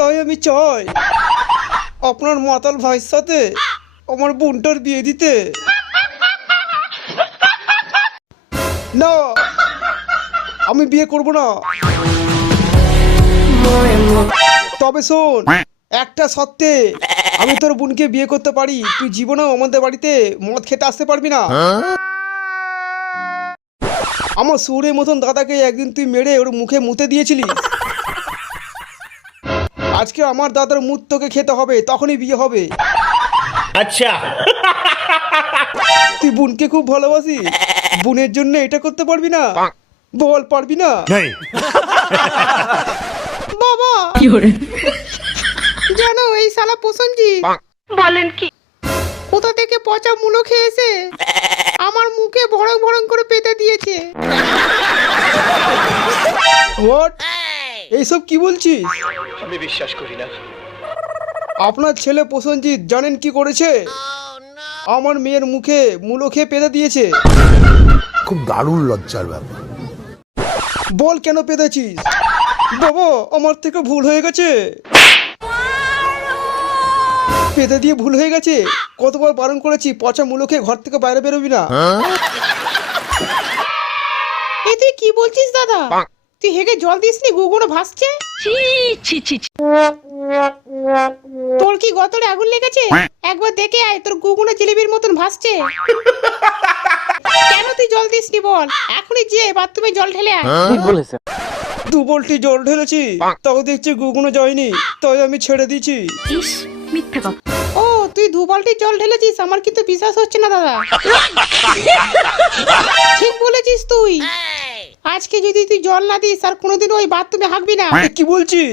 তাই আমি চাই আপনার মাতাল ভাইয়ের সাথে আমার বোনটার বিয়ে দিতে। না, আমি বিয়ে করব না। তবে শোন, একটা সত্ত্বে আমি তোর বোনকে বিয়ে করতে পারি, তুই জীবনেও আমাদের বাড়িতে মদ খেতে আসতে পারবি না। আমার সুরের মতন দাদাকে একদিন তুই মেরে ওর মুখে মুতে দিয়েছিলি। আজকে আমার দাদার মুত তোকে খেতে হবে, তখনই বিয়ে হবে। আচ্ছা, তুই বোনকে খুব ভালোবাসিস, বোনের জন্য এটা করতে পারবি না? বল, পারবি না? বাবা জানো এই শালা প্রসেনজিৎ বলেন কি? কোথা থেকে পচা মুলো খেয়েছে আমার মুখে ভড়ং ভড়ং করে পেতে দিয়েছে। হোয়াট? এইসব কি বলছিস? আমি বিশ্বাস করি না। আপনার ছেলে প্রসেনজিৎ জানেন কি করেছে? আমার মেয়ের মুখে মুলো খেয়ে পেতে দিয়েছে। খুব দারুণ লজ্জার ব্যাপার। বল কেন পেতেছিস? বাবা, আমার থেকে ভুল হয়ে গেছে, পেতে দিয়ে ভুল হয়ে গেছে। কতবার বারণ করেছি পচা মুলো খেয়ে ঘর থেকে বাইরে বেরোবি না। এ তুই কি বলছিস দাদা? তুই হেগে জল দিসনি, গুগুনো ভাসছে। ছি ছি ছি ছি। তোর কি গতরে আগুন লেগেছে? একবার দেখে আয়, তোর গুগুনো জিলিপির মতন ভাসছে। কেন তুই জল দিসনি বল? এখনই যে বাথরুমে জল ঢেলে আয়। ঠিক বলেছে। 2 বালতি জল ঢেলেছি, তাও দেখছি গুগুনো যায়নি, তাই আমি ছেড়ে দিয়েছি। ইস, মিথ্যে কথা। ও, তুই 2 বালতি জল ঢেলেছিস? আমার কিন্তু বিশ্বাস হচ্ছে না দাদা। ঠিক বলেছিস তুই। আজকে যদি তুই জল না দিস আর কোনোদিন ওই বাথরুমে হাঁকবি না। কি বলছিস?